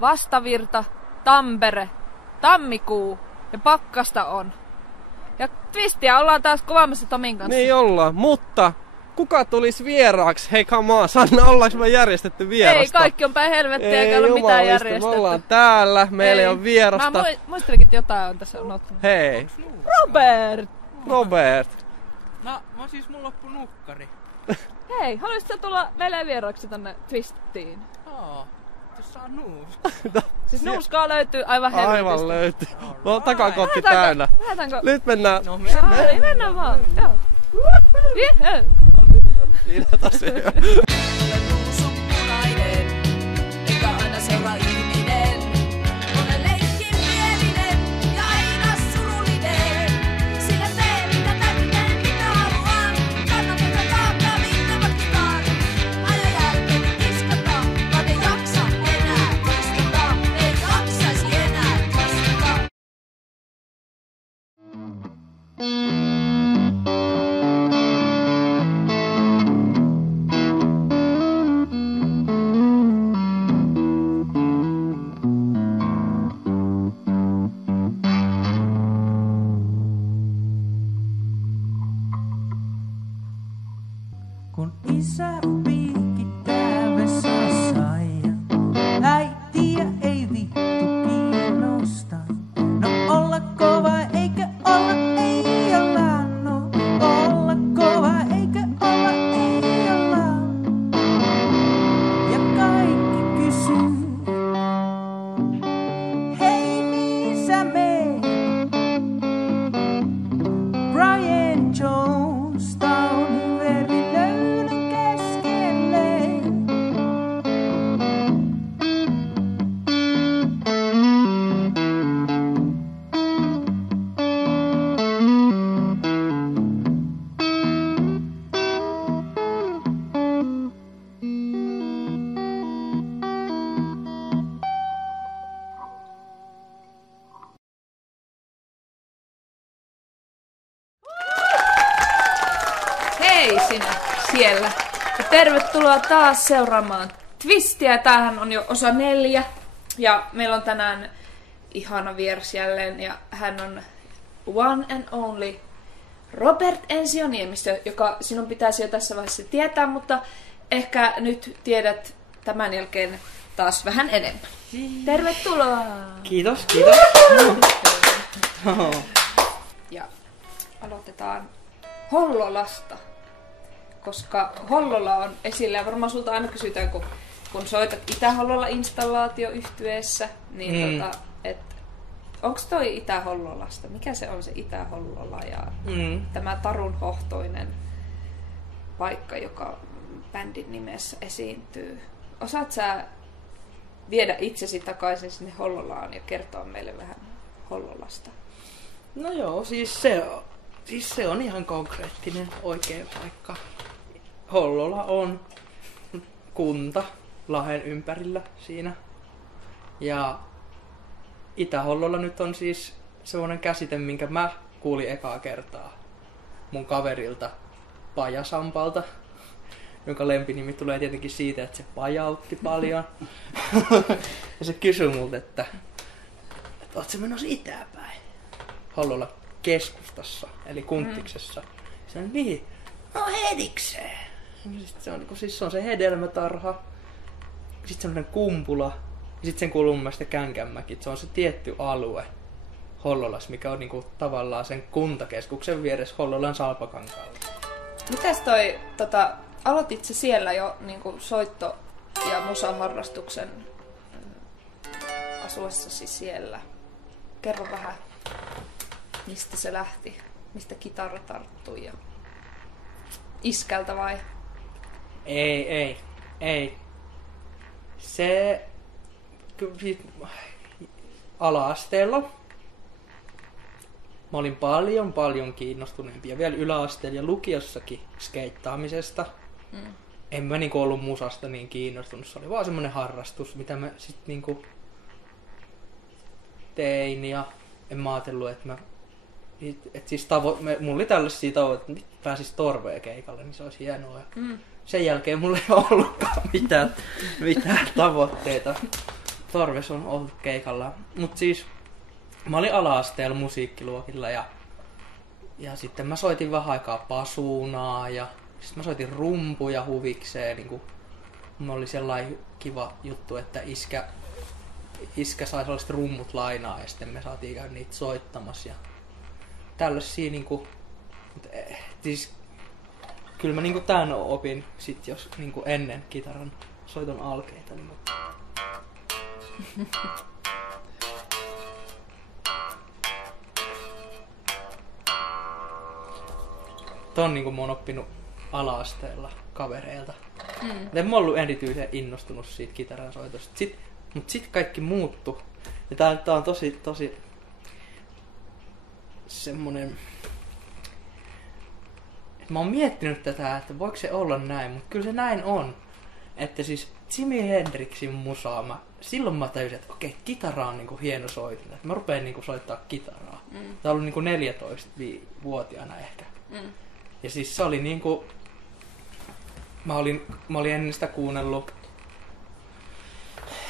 Vastavirta, Tampere, tammikuu ja pakkasta on. Ja Twistiä ollaan taas kuvaamassa Tomin kanssa. Niin ollaan, mutta kuka tulisi vieraaksi? Hei, come on, Sanna, ollaanko me järjestetty vierasta? Ei, kaikki on päin helvettiä, eikä ole mitään järjestetty. Me ollaan täällä, meillä ei ole vierasta. Mä muistelinkin, että jotain on tässä unohtunut. Hei. Robert! No, siis mun loppu nukkari. Hei, haluaisitko tulla meille vieraaksi tänne Twistiin? Tuossa on nuus. Siis nuuskaa löytyy aivan helvetistä. Aivan löytyy. No, takakotti täynnä. Lähdetäänkö? Nyt mennään. No, mennään vaan. Joo. Siinä tosiaan. Eikä aina seuraa ihminen. Olen leikkiin mielinen ja aina surullinen. Sillä teen mitä täytyy, mitä haluan. Kannan tätä taakkaa, mitä matkustaan. Ajan jälkeen kiskata, vaan ei jaksa enää kiskata. Ei jaksaisi enää kiskata. Kun isä piikittää vesassa ja äitiä ei vittu kiinnosta. No olla kova eikä olla ei olla. No olla kova eikä olla ei olla. Ja kaikki kysyy. Hei mihin sä meet? Brian Jones taulun veri löydän keskelle. Hei sinä siellä. Ja tervetuloa taas seuraamaan Twistiä. Tämähän on jo osa 4. Ja meillä on tänään ihana vieras jälleen. Ja hän on one and only Robert Ensioniemistö, joka sinun pitäisi jo tässä vaiheessa tietää, mutta ehkä nyt tiedät tämän jälkeen taas vähän enemmän. Tervetuloa! Kiitos. Ja aloitetaan Hollolasta, koska Hollola on esillä ja varmaan sulta aina kysytään, kun soitat Itä-Hollola installaatioyhtyeessä, niin onko toi Itä-Hollolasta? Mikä se on se Itä-Hollola ja tämä tarunhohtoinen paikka, joka bändin nimessä esiintyy? Osaat sä viedä itsesi takaisin sinne Hollolaan ja kertoa meille vähän Hollolasta? No joo, siis se on ihan konkreettinen oikea paikka. Hollola on kunta Lahden ympärillä siinä. Ja Itä-Hollola nyt on siis semmoinen käsite, minkä mä kuulin ekaa kertaa mun kaverilta Pajasampalta, jonka lempinimi tulee tietenkin siitä, että se pajautti paljon. Ja se kysyi multa, että oot sä menossa itäpäin? Hollola keskustassa, eli Kunttiksessa. Sanoin, niin, no hedikseen. Se on se hedelmätarha, sitten semmoinen kumpula, ja sitten sen kuuluu mun mielestä Känkänmäki. Se on se tietty alue Hollolassa, mikä on niinku tavallaan sen kuntakeskuksen vieressä Hollolan Salpakankaalla. Mitäs toi, aloitit sä siellä jo niinku soitto- ja musaharrastuksen asuessasi siellä? Kerro vähän, mistä se lähti, mistä kitara tarttui ja iskältä vai? Ei. Se ala-asteella mä olin paljon kiinnostuneempi ja vielä yläasteella ja lukiossakin skeittaamisesta. En mä niinku ollut musasta niin kiinnostunut, se oli vaan semmonen harrastus, mitä mä sit niinku tein ja en mä ajatellut, että mä siis mulla oli tällaisia tavoitteita, että pääsis Torveen keikalle, niin se olisi hienoa. Sen jälkeen mulla ei ollutkaan mitään tavoitteita Torves on ollut keikalla. Mut siis mä olin ala-asteella musiikkiluokilla ja sitten mä soitin vähän aikaa pasuunaa ja sitten mä soitin rumpuja huvikseen. Niin mulla oli sellainen kiva juttu, että iskä sai sellaiset rummut lainaa ja sitten me saatiin käydä niitä soittamassa. Ja tällaisia niinku, siis kyllä mä niinku tän opin sit jos niinku ennen kitaran soiton alkeita. Niin ton niinku mä oon oppinut ala-asteella kavereilta. En mä ollut erityisen innostunut siitä kitaran soitosta. Mut sit kaikki muuttu. Ja tää on tosi semmonen... Mä oon miettinyt tätä, että voiko se olla näin, mutta kyllä se näin on. Että siis Jimi Hendrixin musaa, silloin mä tajusin, että okei, kitara on niinku hieno soitin. Että mä rupeen niinku soittaa kitaraa. Tää on ollut niinku 14-vuotiaana ehkä. Ja siis se oli niinku... Mä olin ennen sitä kuunnellut...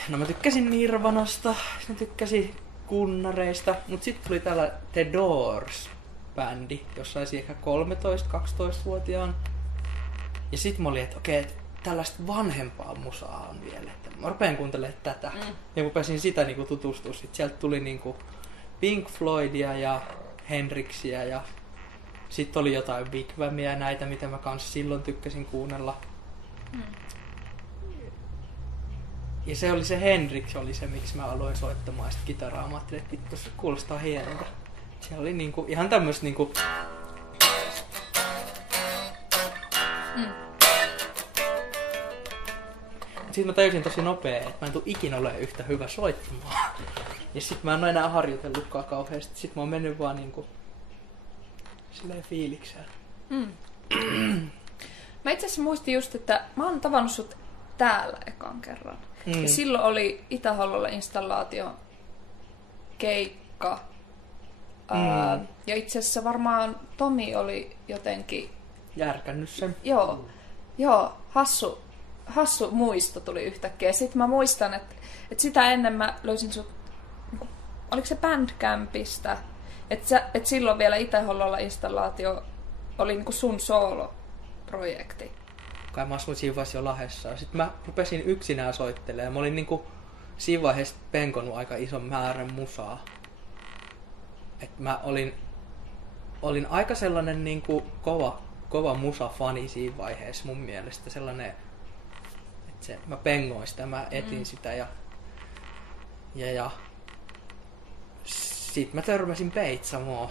No mä tykkäsin Nirvanasta, mä tykkäsin kunnareista, mut sit tuli tällä The Doors-bändi, jossa olisi ehkä 13-12-vuotiaan. Ja sit mä olin, että okei, tällaista vanhempaa musaa on vielä, että mä rupeen kuuntelemaan tätä. Ja mä pääsin sitä niinku tutustua. Sit sieltä tuli niinku Pink Floydia ja Hendrixia ja sit oli jotain Big Whamia ja näitä, mitä mä kans silloin tykkäsin kuunnella. Ja se Hendrix oli se, miksi mä aloin soittamaan sitä kitaraa. Mä ajattelin, että vittu, se kuulostaa hienolta. Siellä oli niinku, ihan tämmöstä niinku... Sitten mä tajusin tosi nopea, että mä en tuu ikinä ole yhtä hyvä soittamaan. Ja sit mä en ole enää harjoitellutkaan kauheasti. Sit mä oon mennyt vaan niinku... silleen fiilikseen. Mä itse asiassa muistin just, että mä oon tavannut sut täällä ekan kerran. Ja silloin oli Itä-Hollolla installaatio keikka. Ja itse asiassa varmaan Tomi oli jotenkin... järkännyt sen. Joo, hassu muisto tuli yhtäkkiä. Sitten mä muistan, että sitä ennen mä löysin sut... Oliko se Bandcampista? Että silloin vielä Itä-Hollolla installaatio oli niinku sun sooloprojekti. Kai mä asuin siinä vaiheessa jo Lahdessa. Sitten mä rupesin yksinään soittelemaan. Mä olin niinku siinä vaiheessa penkonut aika ison määrän musaa. Et mä olin aika sellainen niinku kova musafani siinä vaiheessa mun mielestä. Sellainen, että mä pengoin sitä, mä etin sitä ja sit mä törmäsin Peitsamoon.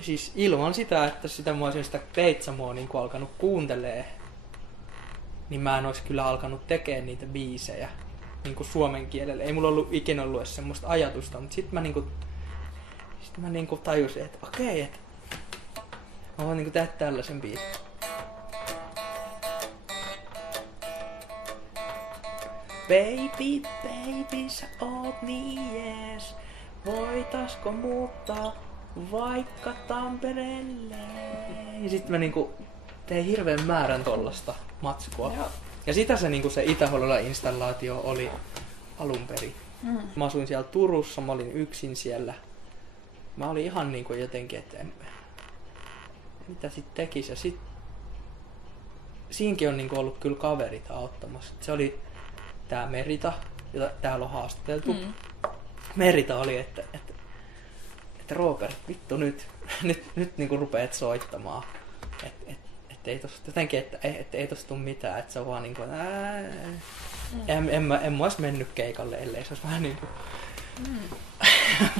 Siis ilman sitä, että mä olisin sitä Peitsamoa niin alkanut kuuntelee, niin mä en olisi kyllä alkanut tekemään niitä biisejä niin suomen kielellä. Ei mulla ikinä ollut edes semmoista ajatusta, mutta sit mä tajusin, että okei, että mä voin tehdä tällaisen biisin. Baby, sä oot niin jees. Voitaisko muuttaa vaikka Tampereelle? Ja sit mä tein hirveän määrän tollasta matskua. Ja sitä se Itä-Hollola installaatio oli alun perin. Mä asuin siellä Turussa, mä olin yksin siellä. Mä olin ihan jotenkin, että mitä sit tekis. Ja sit siinkin on ollut kyllä kaverit auttamassa. Se oli tää Merita, jota täällä on haastateltu. Merita oli, että Robert, vittu nyt rupeat soittamaan. Ei tosta, jotenkin, että ei tosta tuu mitään, että se on vaan en mä ois mennyt keikalle, ellei se ois vähän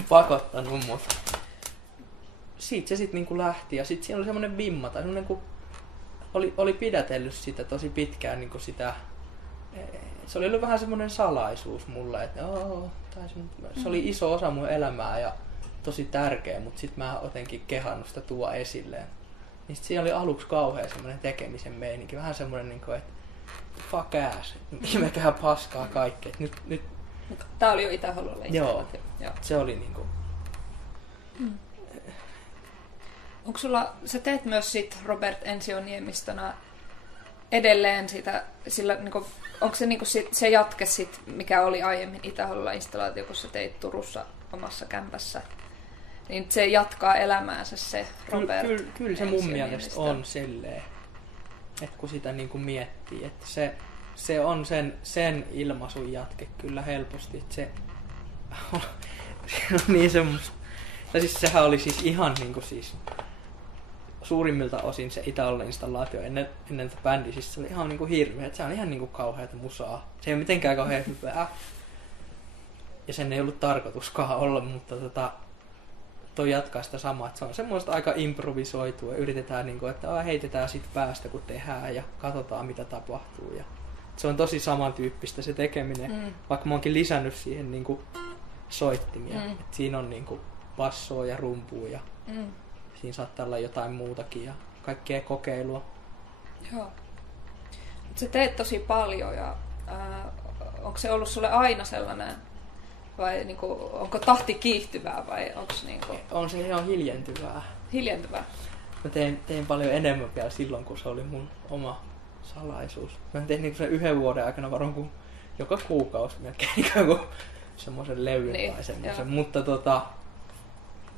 pakottanut mut. Siitä se sit lähti ja sit siinä oli semmonen vimma tai semmonen oli pidätellyt sitä tosi pitkään sitä. Se oli ollut vähän semmoinen salaisuus mulle, että se oli iso osa mun elämää ja tosi tärkeä, mutta sit mä jotenkin kehannut sitä tuoda esilleen. Niin sit siinä oli aluksi kauhean semmoinen tekemisen meininki, vähän semmoinen, että fuck ass, imekään paskaa kaikkea. Nyt. Tää oli jo Itä-Hollolla installaatio. Joo, se oli Onko sulla, sä teet myös sit Robert Ensioniemistönä edelleen sitä, sillä niinku, onko se niinku se jatke sit, mikä oli aiemmin Itä-Hollolan installaatio, kun sä teit Turussa omassa kämpässä, niin se jatkaa elämäänsä se Robert. Kyllä se mun mielestä on silleen, että kun sitä niinku miettii, että se on sen ilmaisun jatke kyllä helposti, että se on niin semmoista. Ja siis sehän oli siis ihan niinku siis suurimmilta osin se Itä-Hollolan installaatio ennen tätä bändiä, siis se oli ihan niinku hirveä, se on ihan niinku kauheata musaa. Se ei ole mitenkään kauhean hyvää. Ja sen ei ollut tarkoituskaan olla, mutta toi jatkaa sitä samaa, että se on semmoista aika improvisoitua ja yritetään niinku, että heitetään sit päästä kun tehdään ja katsotaan mitä tapahtuu. Ja se on tosi samantyyppistä se tekeminen, vaikka mä oonkin lisännyt siihen niinku soittimia. Et siinä on niinku bassoa ja rumpua ja siinä saattaa olla jotain muutakin ja kaikkea kokeilua. Joo. Sä teet tosi paljon ja onko se ollut sulle aina sellainen, vai niinku, onko tahti kiihtyvää vai onko niinku... On se ihan hiljentyvää. Hiljentyvää? Mä tein paljon enemmän vielä silloin, kun se oli mun oma salaisuus. Mä tein niinku sen 1 vuoden aikana varmaan kuin joka kuukausi melkein ikään kuin semmoisen levyn niin, tai semmoisen. Mutta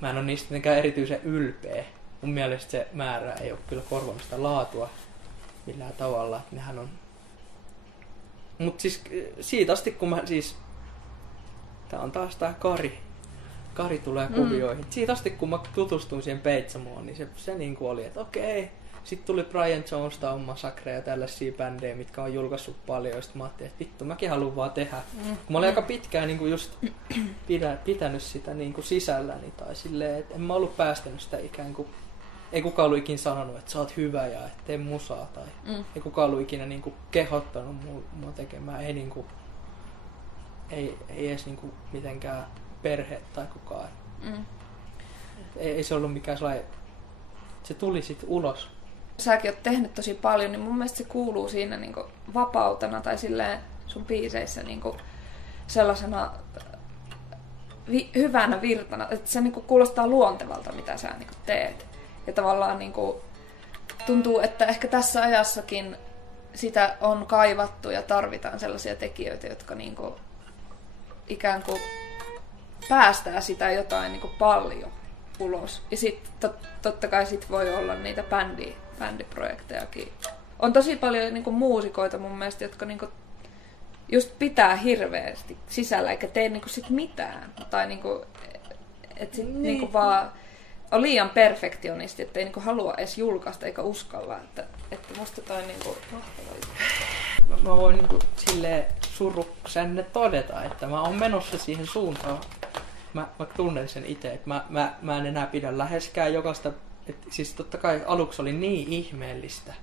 mä en ole niistä mitenkään erityisen ylpeä. Mun mielestä se määrä ei ole kyllä korvannut sitä laatua millään tavalla. Nehän on... Mut siis siitä asti kun mä siis... Tää on taas tää Kari tulee kuvioihin. Siitä asti kun mä tutustuin siihen Peitsamoon, niin se niinku oli, että okei. Sitten tuli Brian Jones, Town Massacre ja tällaisia bändejä, mitkä on julkaissut paljon. Ja sit mä ajattelin, että vittu, mäkin haluan vaan tehdä. Kun mä olin aika pitkään niinku just pitänyt sitä niinku sisälläni. Tai silleen, että en mä ollut päästänyt sitä ikään kuin... Ei kukaan ollut ikinä sanonut, että sä oot hyvä ja et tee musaa. Tai ei kukaan ollut ikinä niinku kehottanut mua tekemään. Ei niinku... Ei edes niinku mitenkään perhe tai kukaan. Ei se ollut mikään sellainen... Se tuli sit ulos. Säkin oot tehnyt tosi paljon, niin mun mielestä se kuuluu siinä niinku vapautena tai silleen sun biiseissä niinku sellaisena hyvänä virtana, että se niinku kuulostaa luontevalta, mitä sä niinku teet. Ja tavallaan niinku tuntuu, että ehkä tässä ajassakin sitä on kaivattu ja tarvitaan sellaisia tekijöitä, jotka niinku ikään kuin päästää sitä jotain niinku paljon ulos. Ja sitten totta kai sit voi olla niitä bändiprojektejakin. On tosi paljon niinku muusikoita mun mielestä, jotka niinku just pitää hirveästi sisällä eikä tee niinku sit mitään. Tai niinku, et sit niinku vaan on liian perfektionisti, ettei niinku halua edes julkaista eikä uskalla. Että musta toi niinku mahtavaa. Mä voin niinku silleen suruksenne todeta, että mä oon menossa siihen suuntaan. Mä tunnen sen itse, että mä en enää pidä läheskään jokaista. Siis totta kai aluksi oli niin ihmeellistä.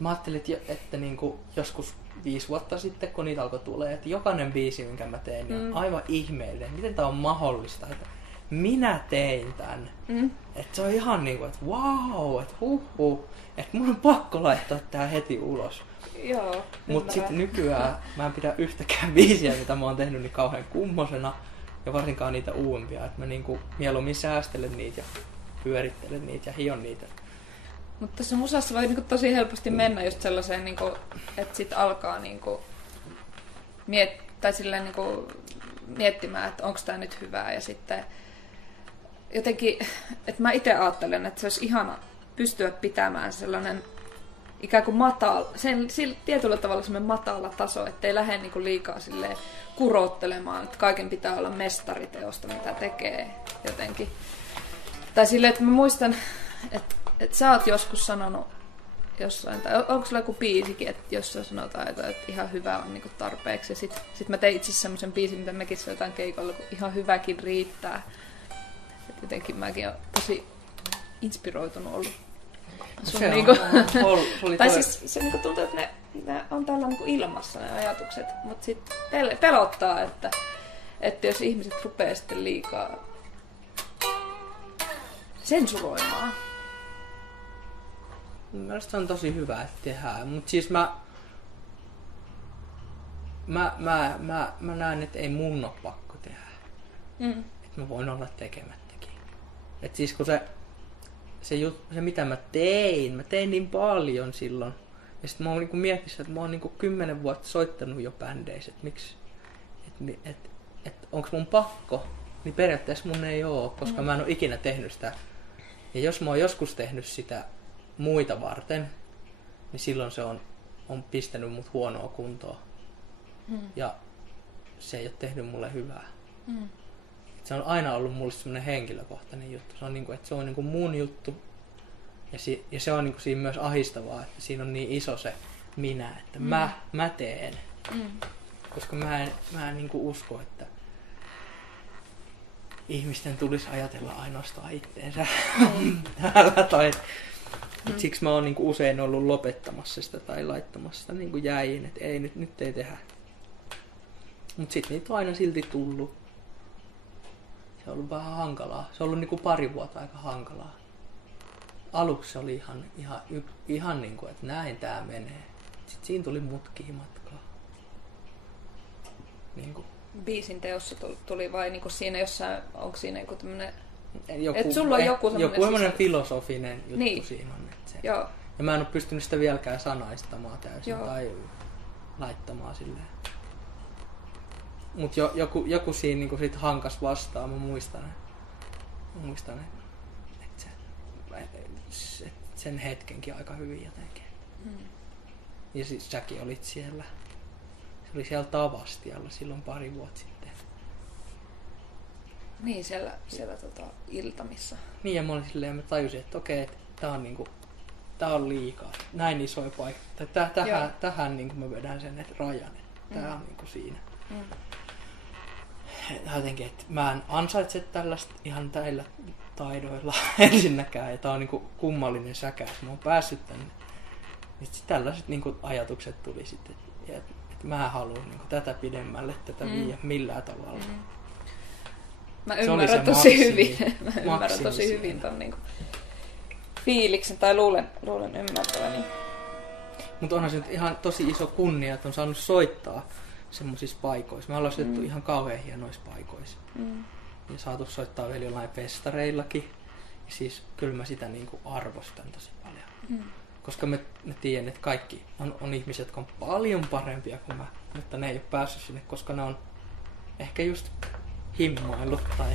Mä ajattelin, että niinku joskus 5 vuotta sitten, kun niitä alkoi tulee, että jokainen biisi, minkä mä tein, on aivan ihmeellinen. Miten tää on mahdollista? Että minä tein tän. Että se on ihan niinku, että wow, että että mun on pakko laittaa tää heti ulos. Joo. Mut sitten nykyään mä en pidä yhtäkään biisiä, mitä mä oon tehnyt niin kauhean kummosena. Ja varsinkaan niitä uudempia, että mä niinku mieluummin säästelen niitä ja pyörittelen niitä ja hion niitä. Mutta tässä musassa voi niinku tosi helposti mennä just sellaiseen, niinku, että sit alkaa niinku miettimään, että onko tää nyt hyvää. Ja sitten jotenkin, että mä itse ajattelen, että se olisi ihana pystyä pitämään sellainen ikään kuin tietyllä tavalla semmoinen matala taso, ettei lähde niinku liikaa silleen kurottelemaan, että kaiken pitää olla mestariteosta, mitä tekee jotenkin. Tai silleen, että mä muistan, että sä oot joskus sanonut jossain, tai onko sulla joku biisikin, että jossain sanotaan, että ihan hyvä on niinku tarpeeksi. Ja sit mä tein itse asiassa semmoisen biisin, mitä mekin soitaan keikolla, kun ihan hyväkin riittää. Et jotenkin mäkin oon tosi inspiroitunut ollut. Se niinku, oli tai siis se niinku tuntuu, että ne on tällä niinku ilmassa ne ajatukset, mutta sitten pelottaa, että jos ihmiset rupeaa sitten liikaa sensuroimaan. Mielestäni se on tosi hyvä, että tehdään, mutta siis mä näen, että ei mun ole pakko tehdä. Että mä voin olla tekemättäkin. Että siis kun se mitä mä tein niin paljon silloin Ja sit mä oon niinku miettinyt, että mä oon niinku 10 vuotta soittanut jo bändeissä, että miksi, että onko mun pakko, niin periaatteessa mun ei oo, koska mä en oo ikinä tehnyt sitä. Ja jos mä oon joskus tehnyt sitä muita varten, niin silloin se on pistänyt mut huonoa kuntoa. Ja se ei ole tehnyt mulle hyvää. Se on aina ollut mulle semmoinen henkilökohtainen juttu. Se on niinku, että se on niinku mun juttu. Ja se on niinku siinä myös ahistavaa, että siinä on niin iso se minä, että mä teen. Koska mä en niinku usko, että ihmisten tulisi ajatella ainoastaan itteensä. Siksi mä oon niinku usein ollut lopettamassa sitä tai laittamassa sitä niinku jäihin, että ei nyt ei tehdä. Mut sit niitä on aina silti tullut. Se on ollut vähän hankalaa. Se on ollut niinku 2 vuotta aika hankalaa. Aluksi se oli ihan niinku, että näin tää menee. Sitten siinä tuli mutkia matkaa. Niinku. Biisin teossa tuli vai niinku siinä jossain, onko siinä joku tämmönen... Joku sulla on joku semmoinen filosofinen juttu niin. siinä on. Että se. Joo. Ja mä en oo pystynyt sitä vieläkään sanaistamaan täysin. Joo. Tai laittamaan silleen. Mut joku siinä niinku sit hankas vastaan, mä muistan että sen hetkenkin aika hyvin jotenkin. Ja siis säkin olit siellä. Se oli siellä Tavastialla silloin 2 vuotta sitten. Niin, siellä Iltamissa. Niin, ja mä olin silleen, mä tajusin, että okei, että tää on liikaa. Näin isoja paikkoja. Tähän niinku mä vedän sen rajan, että tää on niinku siinä. Jotenkin, että mä en ansaitse tällaista ihan täillä taidoilla ensinnäkään. Ja tää on niinku kummallinen säkä, että mä oon päässyt tänne. Ja tällaiset niinku ajatukset tuli sitten, että mä haluan niinku tätä pidemmälle, tätä viiä millään tavalla. Mä ymmärrän tosi hyvin. Mä ymmärrän tosi hyvin ton niinku fiiliksen, tai luulen ymmärtäväni. Mutta onhan se nyt ihan tosi iso kunnia, että on saanut soittaa semmoisissa paikoissa. Me ollaan soitettu ihan kauhean hienoissa paikoissa. Ja saatu soittaa vielä jollain festareillakin. Ja siis kyllä mä sitä niinku arvostan tosi paljon. Koska mä tiedän, että kaikki on ihmiset, jotka on paljon parempia kuin mä. Mutta ne ei ole päässyt sinne, koska ne on ehkä just himmailut tai...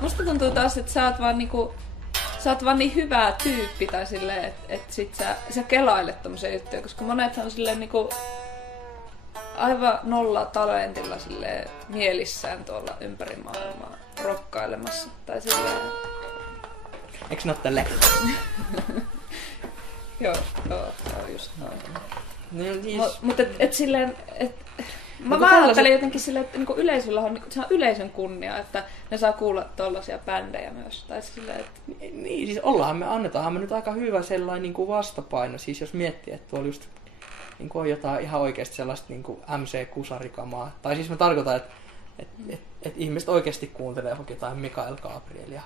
Musta tuntuu taas, että sä oot vaan niin hyvä tyyppi tai silleen, että sit sä kelailet tommosia juttuja, koska monethan on silleen niinku aivan nolla talentilla silleen mielissään tuolla ympäri maailmaa rokkailemassa tai silleen. Eiks ne oo tälleen? Joo, just noin. No, Mutta et silleen, mä ajattelen jotenkin silleen, että niinku yleisöllä on, se on yleisön kunnia, että ne saa kuulla tollaisia bändejä myös. Tai silleen, että... Niin, siis annetaanhan me nyt aika hyvä sellainen niinku vastapaino. Siis jos miettii, että tuolla just niinku on jotain ihan oikeasti sellaista niinku MC-kusarikamaa. Tai siis mä tarkoitan, että ihmiset oikeasti kuuntelee jotain Mikael Gabrielia.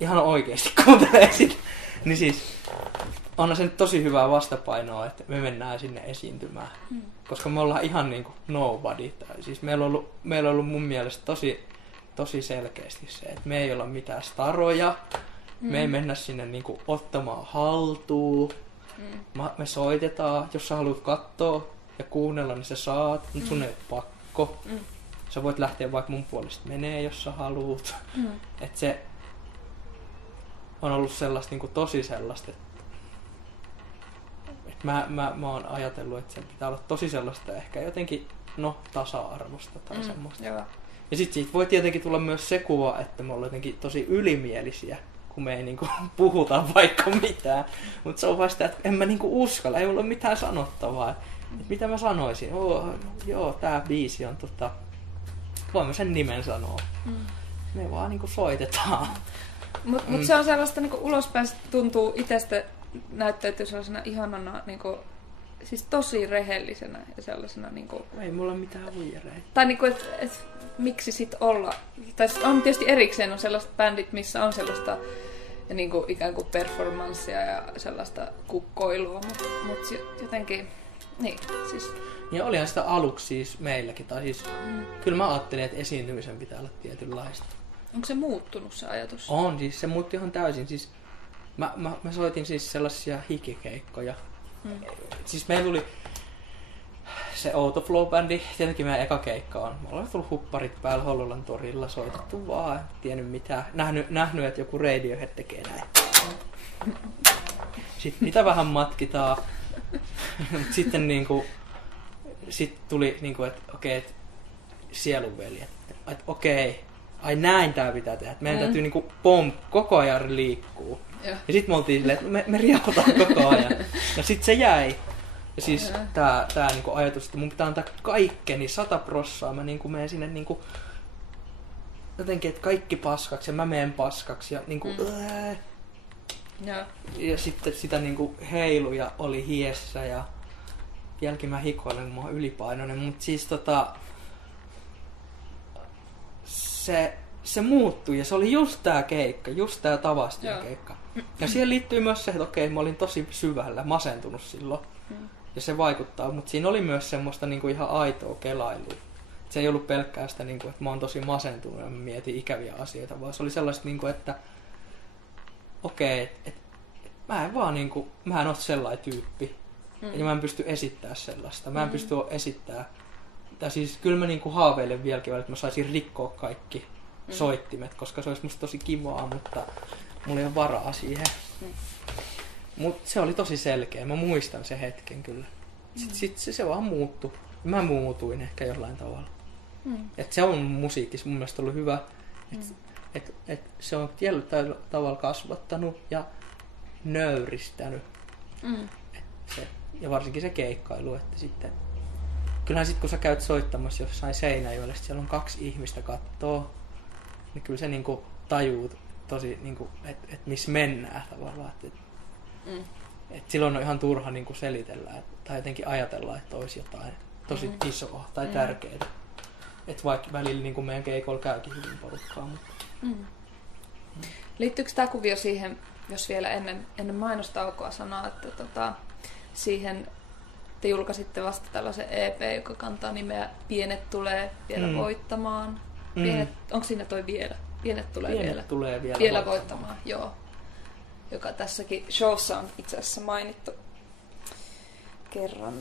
Ihan oikeasti kuuntelee sitä. Niin siis onhan se nyt tosi hyvää vastapainoa, että me mennään sinne esiintymään. Koska me ollaan ihan niinku nobody. Tai siis meillä on ollut mun mielestä tosi selkeästi se, että me ei olla mitään staroja. Me ei mennä sinne niinku ottamaan haltuun. Me soitetaan, jos sä haluat katsoa ja kuunnella, niin sä saat. Mutta sun ei ole pakko. Sä voit lähteä vaikka mun puolesta menee, jos sä haluut. Että se on ollut sellaista, niinku tosi sellaista, että mä oon ajatellut, että sen pitää olla tosi sellaista ehkä jotenkin, tasa-arvosta tai semmoista. Joo. Ja sit siitä voi tietenkin tulla myös se kuva, että me ollaan jotenkin tosi ylimielisiä, kun me ei niinku puhuta vaikka mitään. Mutta se on vasta, että en mä niinku uskalla, ei mulla ole mitään sanottavaa. Et mitä mä sanoisin? Joo, tää biisi on voin mä sen nimen sanoa. Me vaan niinku soitetaan. Mut se on sellaista niinku ulospäin, tuntuu itsestä näyttäytyy sellaisena ihanana, niinku, siis tosi rehellisenä ja sellaisena niinku... Ei mulla mitään huijareita. Tai niinku, et miksi sit olla... Tai on tietysti erikseen on sellaiset bändit, missä on sellaista niinku ikään kuin performanssia ja sellaista kukkoilua, mut jotenkin... Niin, siis... Ja olihan sitä aluksi siis meilläkin, tai siis... Kyllä mä ajattelin, että esiintymisen pitää olla tietynlaista. Onko se muuttunut se ajatus? On, siis se muutti ihan täysin. Siis Mä soitin siis sellaisia hikikeikkoja. Siis meillä oli se Outo Flow-bändi, tietenkin meidän eka keikka on. Me ollaan tullut hupparit päällä Hollolan torilla, soitettu vaan, en tiennyt mitään. Nähnyt, että joku Radiohead tekee näin. Sitten niitä vähän matkitaan. Sitten niinku, sit tuli niinku, että okei, et sielunveli, että okei, ai näin tää pitää tehdä. Meidän täytyy niinku koko ajan liikkuu. Ja sit me oltiin silleen, että me riautaan koko ajan. Ja sit se jäi. Ja siis tää niinku ajatus, että mun pitää antaa kaikkeni 100%. Mä niinku menen sinne niinku jotenkin, että kaikki paskaksi ja mä menen paskaksi. Ja niinku ja sitten sitä niinku heilu ja oli hiessä ja vieläkin mä hikoilen, kun mä oon ylipainoinen. Mut siis se muuttui ja se oli just tää keikka, just tää Tavastion keikka. Ja siihen liittyy myös se, että okei, mä olin tosi syvällä, masentunut silloin. Ja se vaikuttaa, mutta siinä oli myös semmoista niinku ihan aitoa kelailua. Se ei ollut pelkkää sitä, niinku, että mä oon tosi masentunut ja mä mietin ikäviä asioita, vaan se oli sellaista, niinku, että okei, mä en ole sellainen tyyppi. Ja mä en pysty esittämään sellaista. Mä en pysty esittämään. Tai siis kyllä mä niinku haaveilen vieläkin, että mä saisin rikkoa kaikki soittimet, koska se olisi musta tosi kivaa, mutta mulla ei ole varaa siihen. Mutta se oli tosi selkeä. Mä muistan sen hetken kyllä. Sitten se vaan muuttui. Mä muutuin ehkä jollain tavalla. Et se on musiikissa mun mielestä ollut hyvä. Et se on tietyllä tavalla kasvattanut ja nöyristänyt. Ja varsinkin se keikkailu. Että sitten, kyllähän sitten kun sä käyt soittamassa jossain Seinäjoella, siellä on 2 ihmistä kattoo, niin kyllä se niinku tajuu tosi, niinku, että missä mennään tavallaan. Et silloin on ihan turha niinku selitellä tai jotenkin ajatella, että olisi jotain tosi isoa tai tärkeää. Että vaikka välillä niinku meidän keikoilla käykin hyvin porukkaa. Mutta. Liittyykö tämä kuvio siihen, jos vielä ennen mainostaukoa sanoa, että siihen te julkaisitte vasta tällaisen EP, joka kantaa nimeä Pienet tulee vielä voittamaan. Onko siinä toi vielä? Pienet tulee vielä voittamaan. Joo. Joka tässäkin showssa on itse asiassa mainittu kerran.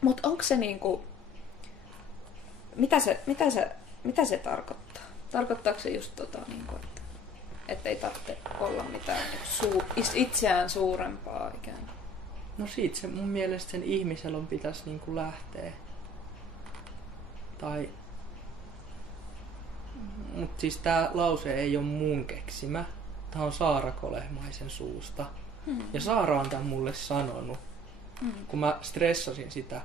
Mutta onko se niinku, mitä se tarkoittaa? Tarkoittaako se just niinku, että ei tarvitse olla mitään itseään suurempaa ikään? No siitä se mun mielestä sen ihmiselon pitäisi niinku lähteä. Mut siis tää lause ei ole mun keksimä. Tää on Saara Kolehmaisen suusta. Ja Saara on tän mulle sanonut. Kun mä stressasin sitä,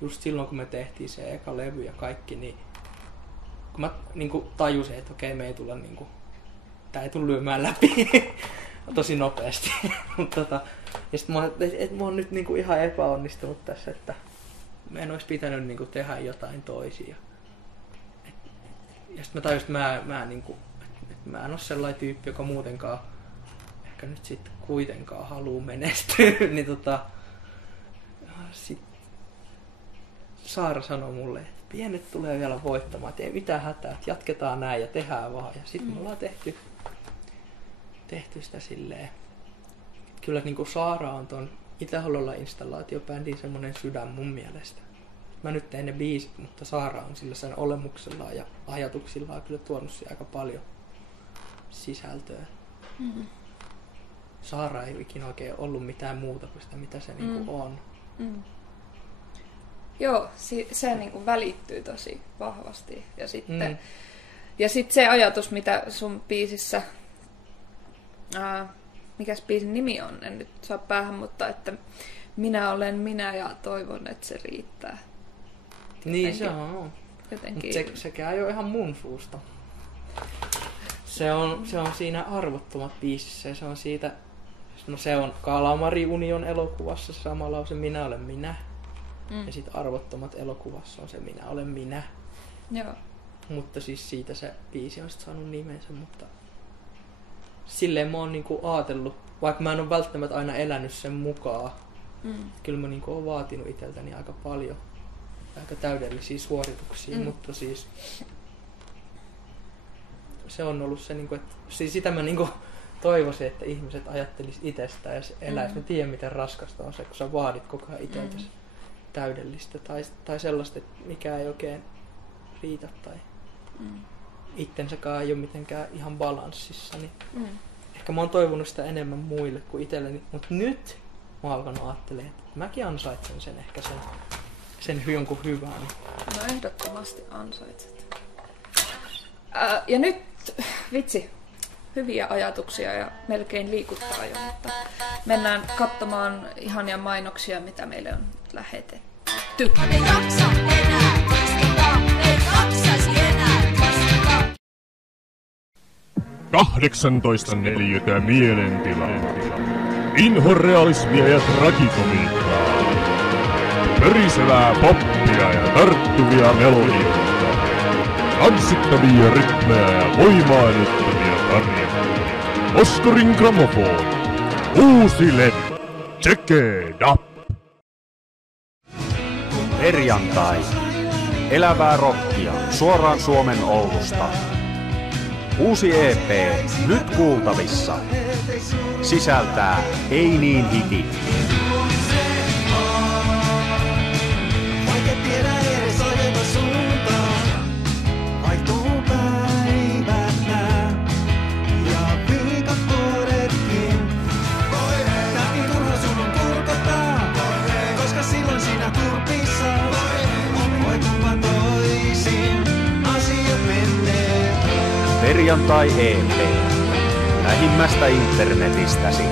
just silloin kun me tehtiin se eka levy ja kaikki, niin kun mä niinku tajusin, että okei, me ei tulla niinku, tää ei tule lyömään läpi tosi nopeasti. Ja sit mä oon nyt niinku ihan epäonnistunut tässä, että mä en ois pitänyt niinku tehdä jotain toisia. Ja sit mä tajusin, että mä en oo sellainen tyyppi, joka muutenkaan ehkä nyt sit kuitenkaan haluu menestyä. Niin sit Saara sanoi mulle, että pienet tulee vielä voittamaan, että ei mitään hätää, että jatketaan näin ja tehdään vaan. Ja sit me ollaan tehty sitä silleen. Kyllä niin kuin Saara on ton Itä-Hollola installaatiobändin semmonen sydän mun mielestä. Mä nyt tein ne biisit, mutta Saara on sillä sen olemuksellaan ja ajatuksillaan kyllä tuonut siihen aika paljon sisältöä. Saara ei ikinä oikein ollut mitään muuta kuin sitä, mitä se niinku on. Joo, se niinku välittyy tosi vahvasti. Ja sitten se ajatus, mitä sun biisissä, mikäs biisin nimi on, en nyt saa päähän, mutta että minä olen minä ja toivon, että se riittää. Niin se on. Se käy jo ihan mun suusta. Se on siinä Arvottomat biisissä ja se on siitä, no se on Kalamari Union elokuvassa se sama lause, minä olen minä. Ja sitten Arvottomat elokuvassa on se minä olen minä. Joo. Mutta siis siitä se biisi on sitten saanut nimensä, mutta silleen mä oon niinku aatellut, vaikka mä en ole välttämättä aina elänyt sen mukaan. Kyllä mä niinku oon vaatinut itseltäni aika paljon, aika täydellisiä suorituksia, mutta siis se on ollut se, niinku, että siis sitä mä niinku toivoisin, että ihmiset ajattelis itsestään ja eläis. Mä tiedän, miten raskasta on se, kun sä vaadit koko ajan itseltäsi täydellistä tai sellaista, mikä ei oikein riitä tai itsensäkaan ei ole mitenkään ihan balanssissa. Niin ehkä mä oon toivonut sitä enemmän muille kuin itselleni, mutta nyt mä oon alkanut ajattelemaan, että mäkin ansaitsen sen ehkä sen jonkun hyvän. No ehdottomasti ansaitset. Ja nyt, vitsi, hyviä ajatuksia ja melkein liikuttaa jo, mutta mennään katsomaan ihania mainoksia, mitä meille on lähetetty. Ei jaksa enää istuta, ei jaksaisi enää istuta. 18 neliötä mielentila. Inhorealismia ja tragikomiikkaa. Pörisevää poppia ja tarttuvia melodioita. Tanssittavia rytmejä ja voimaannuttamia tarinoita. Oskarin gramofoni. Uusi levy. Check it up! Perjantai. Elävää rockia suoraan Suomen Oulusta. Uusi EP nyt kuultavissa. Sisältää Ei niin hitit. Perjantai EP. Lähimmästä internetistäsi.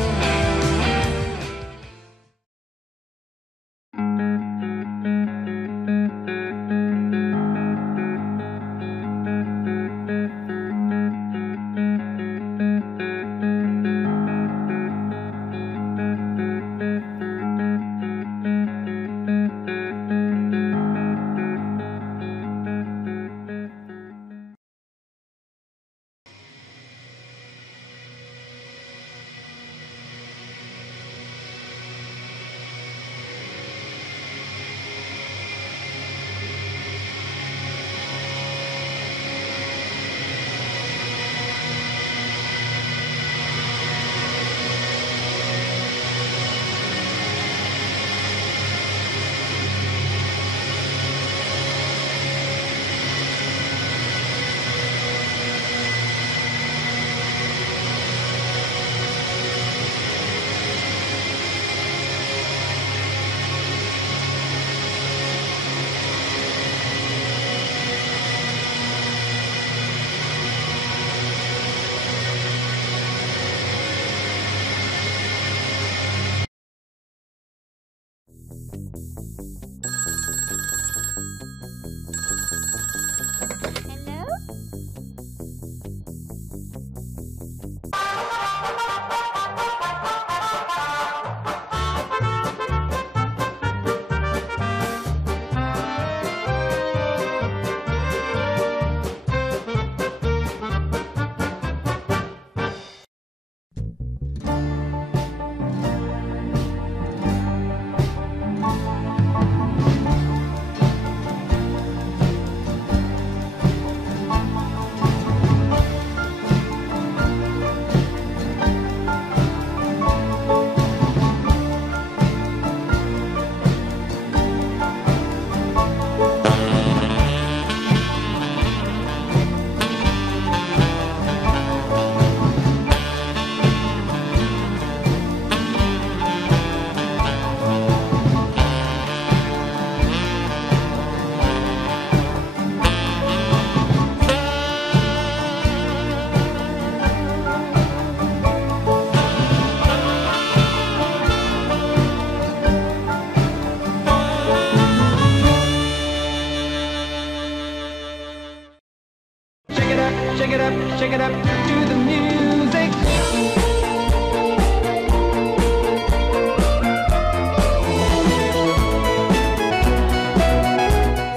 Shake it up to the music.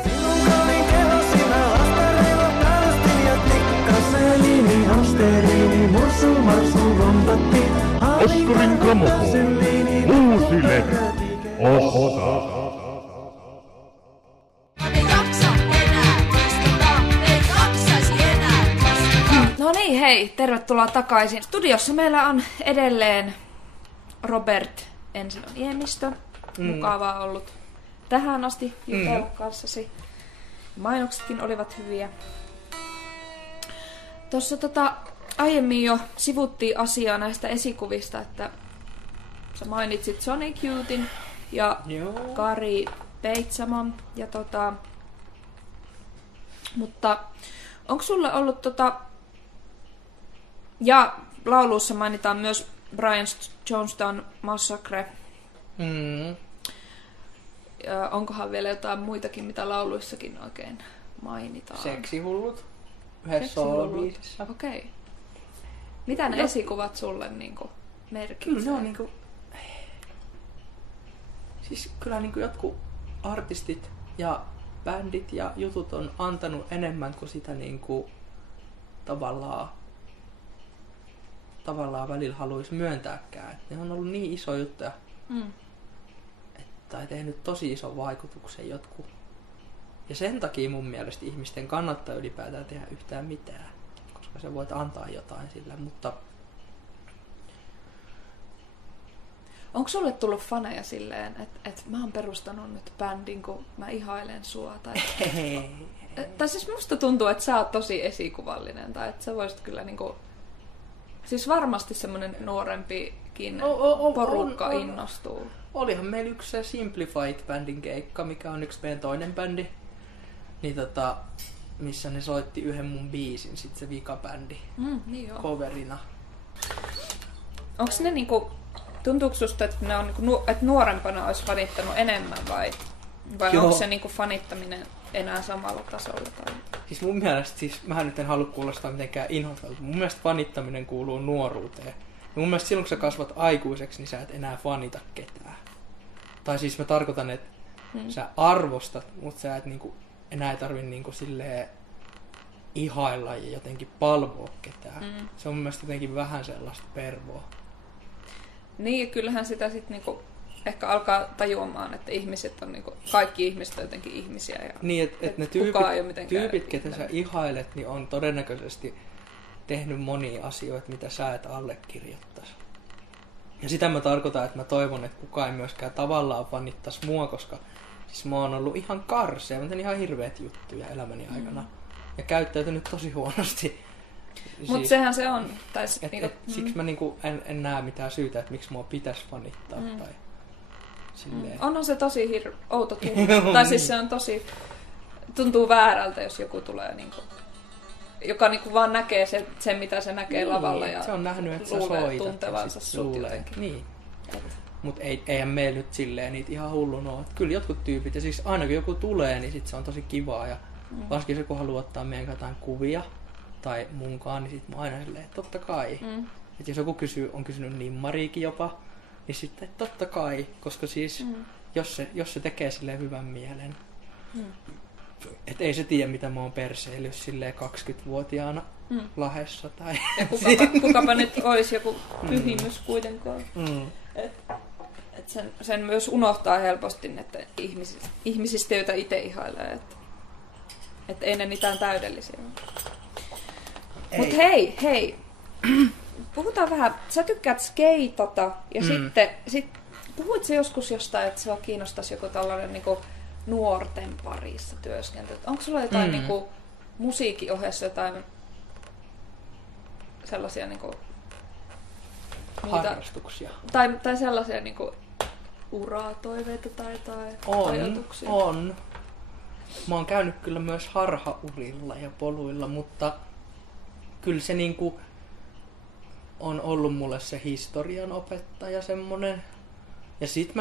Silloin kalin kello sinä lastareilla tarastin ja tikkaselini hamsterini mursu marsu rompatti. Oskarin gramofoni. Uusi levy. Oho. No niin, hei, tervetuloa takaisin. Studiossa meillä on edelleen Robert Ensilon Niemistö. Mukavaa ollut tähän asti jutella kanssasi. Mainoksetkin olivat hyviä. Tuossa aiemmin jo sivuttiin asiaa näistä esikuvista, että sä mainitsit Sonic Youthin ja Kari Peitsamon. Ja mutta onko sulle ollut ja laulussa mainitaan myös Brian Jonestown Massacre. Ja onkohan vielä jotain muitakin, mitä lauluissakin oikein mainitaan? Seksihullut. Yhdessä soolobiisissä. Okei. Mitä ne esikuvat sulle niinku merkitsee? Kyllä ne on niinku... Siis kyllä niinku jotkut artistit ja bändit ja jutut on antanut enemmän kuin sitä niinku tavallaan välillä haluaisi myöntääkään. Et ne on ollut niin iso juttuja. Tai tehnyt tosi ison vaikutuksen jotkut. Ja sen takia mun mielestä ihmisten kannattaa ylipäätään tehdä yhtään mitään. Koska sä voit antaa jotain sillä, mutta... Onko sulle tullut faneja silleen, että mä oon perustanut nyt bändin, kun mä ihailen sua? Tai siis musta tuntuu, että sä oot tosi esikuvallinen. Tai että sä voisit kyllä niinku... Siis varmasti semmonen nuorempikin porukka innostuu. Olihan meillä yksi se Simplified-bändin keikka, mikä on yksi meidän toinen bändi. Niin missä ne soitti yhden mun biisin, sit se vikabändi niin coverina. Onks ne niinku, tuntuuko susta, että ne on niinku, että nuorempana olisi fanittanut enemmän vai onko se niinku fanittaminen enää samalla tasolla? Tai? Siis mun mielestä, mä nyt en halua kuulostaa mitenkään inhoiselta, mun mielestä fanittaminen kuuluu nuoruuteen. Ja mun mielestä silloin kun sä kasvat aikuiseksi, niin sä et enää fanita ketään. Tai siis mä tarkoitan, että sä arvostat, mutta sä et niinku enää tarvi niinku silleen ihailla ja jotenkin palvoa ketään. Se on mun mielestä jotenkin vähän sellaista pervoa. Niin, kyllähän sitä sit niinku ehkä alkaa tajuamaan, että ihmiset on niinku, kaikki ihmiset on jotenkin ihmisiä. Ja niin, että ne tyypit, ketä sä ihailet, niin on todennäköisesti tehnyt monia asioita, mitä sä et allekirjoittaisi. Ja sitä mä tarkoitan, että mä toivon, että kukaan ei myöskään tavallaan fanittaisi mua, koska siis mä oon ollut ihan karsea. Mä tein ihan hirveät juttuja elämäni aikana. Ja käyttäytynyt tosi huonosti. Mutta sehän se on. Siksi mä niinku en näe mitään syytä, että miksi mua pitäisi fanittaa. Tai silleen. Onhan se tosi outo tunne. Tai siis se on tosi... Tuntuu väärältä, jos joku tulee niinku... Joka niinku vaan näkee sen, mitä se näkee lavalla ja se on nähnyt, että sä luulee soitat tuntevansa sut jotenkin. Niin. Mutta eihän meillä nyt silleen niitä ihan hullun ole. Kyllä jotkut tyypit, ja siis aina kun joku tulee, niin sit se on tosi kivaa. Ja varsinkin se, kun haluaa ottaa meidän jotain kuvia tai munkaan, niin sit mä aina silleen, että totta kai. Että jos joku on kysynyt nimmariikin jopa, niin sitten totta kai. Koska siis jos se tekee silleen hyvän mielen. Että ei se tiedä, mitä mä oon perseillyt silleen 20-vuotiaana Lahessa. Tai ja kukapa nyt olisi joku pyhimys kuitenkaan. Et sen myös unohtaa helposti, että ihmisistä, joita itse ihailee. Että ei ne mitään täydellisiä ole. Mut hei. Puhutaan vähän. Sä tykkäät skeitata ja sitten puhuit sä joskus jostain, että sua kiinnostaisi joku tällainen niinku nuorten parissa työskentely. Onko sulla jotain niinku musiikin ohessa jotain sellaisia niinku harrastuksia? Tai sellaisia niinku uratoiveita tai ajatuksia? On. Mä oon käynyt kyllä myös harhaurilla ja poluilla, mutta kyllä se niinku on ollut mulle se historian opettaja semmonen. Ja sit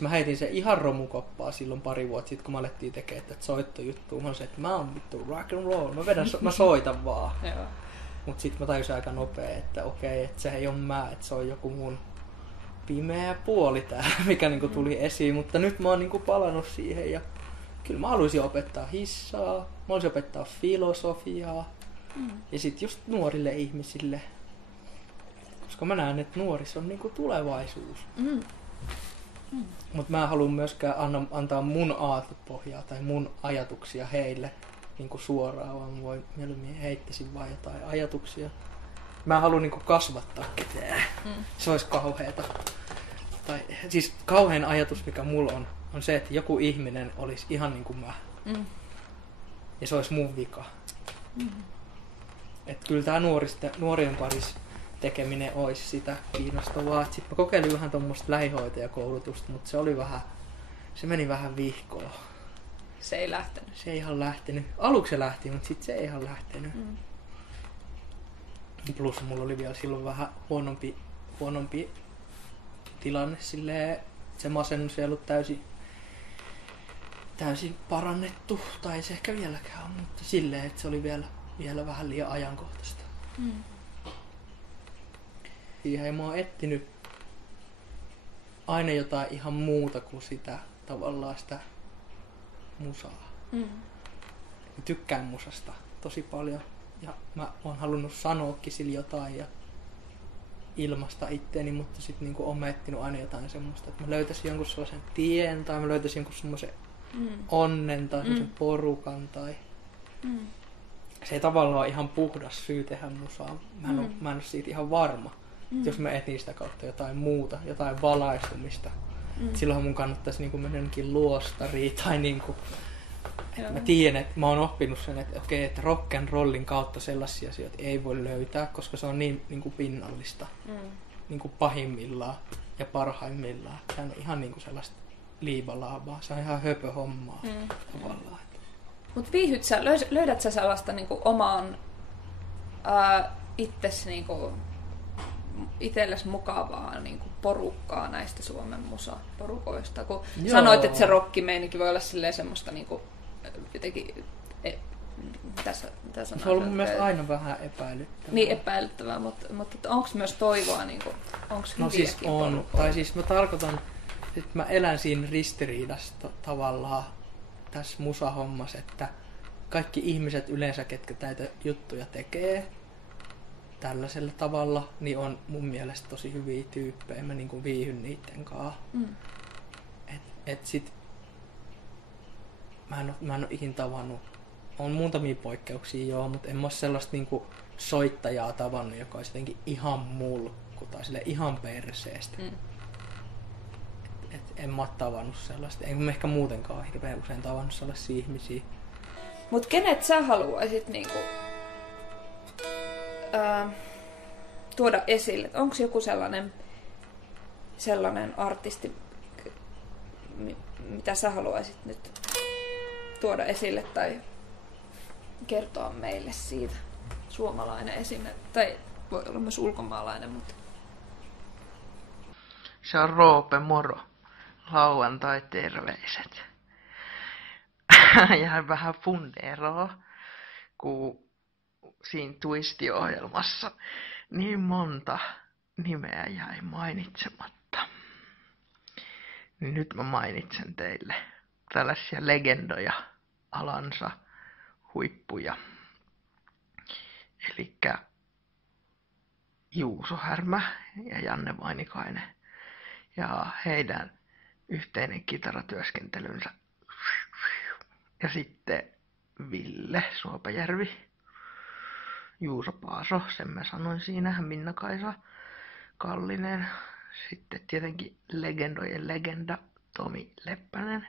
mä heitin sen ihan romukoppaa silloin pari vuotta sitten, kun mä alettiin tekemään tätä soittojuttua. Mä sanoin, että mä oon vittu rock and roll, mä soitan vaan. Mut sit mä tajusin aika nopea, että okei, että se ei oo mä, että se on joku mun pimeä puoli tää, mikä niinku tuli esiin. Mutta nyt mä oon niinku palannut siihen ja kyllä mä haluaisin opettaa hissaa, mä haluaisin opettaa filosofiaa. Ja sit just nuorille ihmisille, koska mä näen, että nuoris on niinku tulevaisuus. Mutta mä en halua myöskään antaa mun aatepohjaa tai mun ajatuksia heille niinku suoraan, vaan mieluummin heittäisin vaan jotain ajatuksia. mä en halua niinku kasvattaa ketään. Se olisi kauheeta. Tai siis kauhean ajatus, mikä mulla on se, että joku ihminen olisi ihan niin kuin mä. Ja se olisi mun vika. Että kyllä tää nuorien parissa tekeminen olisi sitä kiinnostavaa. Sitten mä kokeilin vähän tommoista lähihoitajakoulutusta, mutta se meni vähän vihkoon. Se ei lähtenyt. Se ei ihan lähtenyt. Aluksi se lähti, mutta sitten se ei ihan lähtenyt. Plus mulla oli vielä silloin vähän huonompi tilanne silleen, se masennus ei ollut täysin parannettu, tai ei se ehkä vieläkään on, mutta silleen, että se oli vielä vähän liian ajankohtaista. Siihen mä oon etsinyt aina jotain ihan muuta kuin sitä tavallaan sitä musaa. Mä tykkään musasta tosi paljon ja mä oon halunnut sanoakin sille jotain ja ilmasta itteeni, mutta sitten niinku oon etsinyt aina jotain semmoista, että mä löytäisin jonkun sellaisen tien tai mä löytäisin jonkun semmoisen onnen tai semmoisen porukan tai se ei tavallaan ole ihan puhdas syy tehdä musaa. Mä en ole siitä ihan varma. Jos mä etin sitä kautta jotain muuta, jotain valaistumista, silloinhan mun kannattaisi niinku mennä jonnekin luostariin tai niinku, että mä tiedän, että mä oon oppinut sen, että okei, että rock'n'rollin kautta sellaisia asioita ei voi löytää, koska se on niin niinku pinnallista niinku pahimmillaan ja parhaimmillaan. Se on ihan niinku sellaista liibalaabaa, se on ihan höpöhommaa tavallaan. Mut viihyt sä, löydät sä sellaista niinku omaan itsesi niinku itsellesi mukavaa niinku porukkaa näistä Suomen musaporukoista, kun sanoit, että se rockimeininki voi olla silleen semmoista niinku jotenkin mitä se on ollut mun mielestä aina vähän epäilyttävää. Niin epäilyttävää, mutta onko myös toivoa, niinku, onko hyviäkin siis on, porukoita? Tai siis mä tarkoitan, että mä elän siinä ristiriidassa tavallaan tässä musahommassa, että kaikki ihmiset yleensä, ketkä näitä juttuja tekee tällaisella tavalla, niin on mun mielestä tosi hyviä tyyppejä. Mä niinku viihyn niitten kanssa. Et sit mä en oo ikin tavannut. On muutamia poikkeuksia joo, mutta en mä oo sellaista niinku soittajaa tavannut, joka olisi jotenkin ihan mulkku tai sille ihan perseestä. En mä oo tavannut sellaista. En mä ehkä muutenkaan hirveän usein tavannut sellaisia ihmisiä. Mut kenet sä haluaisit niinku tuoda esille? Onko joku sellainen artisti, mitä sä haluaisit nyt tuoda esille tai kertoa meille siitä? Suomalainen esimerkki, tai voi olla myös ulkomaalainen, mutta... Se on Roope, moro. Lauantai terveiset. Jäin vähän fundeeroa, kun siinä Twisti-ohjelmassa niin monta nimeä jäi mainitsematta. Niin nyt mä mainitsen teille tällaisia legendoja, alansa huippuja. Elikkä Juuso Härmä ja Janne Vainikainen ja heidän yhteinen kitaratyöskentelynsä. Ja sitten Ville Suopajärvi, Juuso Paaso, sen mä sanoin siinä, Minna-Kaisa Kallinen. Sitten tietenkin legendojen legenda Tomi Leppänen.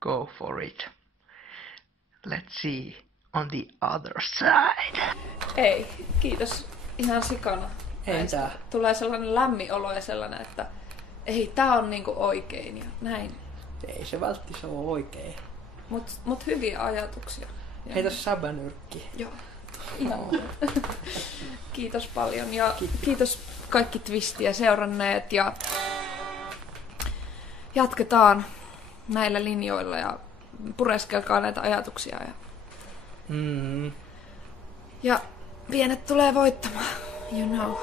Go for it. Let's see on the other side. Ei, kiitos ihan sikana. Ei tää. Tulee sellainen lämmin olo ja sellainen, että ei, tää on niinku oikein ja näin. Ei se välttämättä ole oikein. Mut hyviä ajatuksia. Heitä säbänyrkki. Joo. Ihan. Kiitos paljon ja kiitos kaikki Twistiä seuranneet ja jatketaan näillä linjoilla ja pureskelkaa näitä ajatuksia. Ja pienet tulee voittamaan, you know.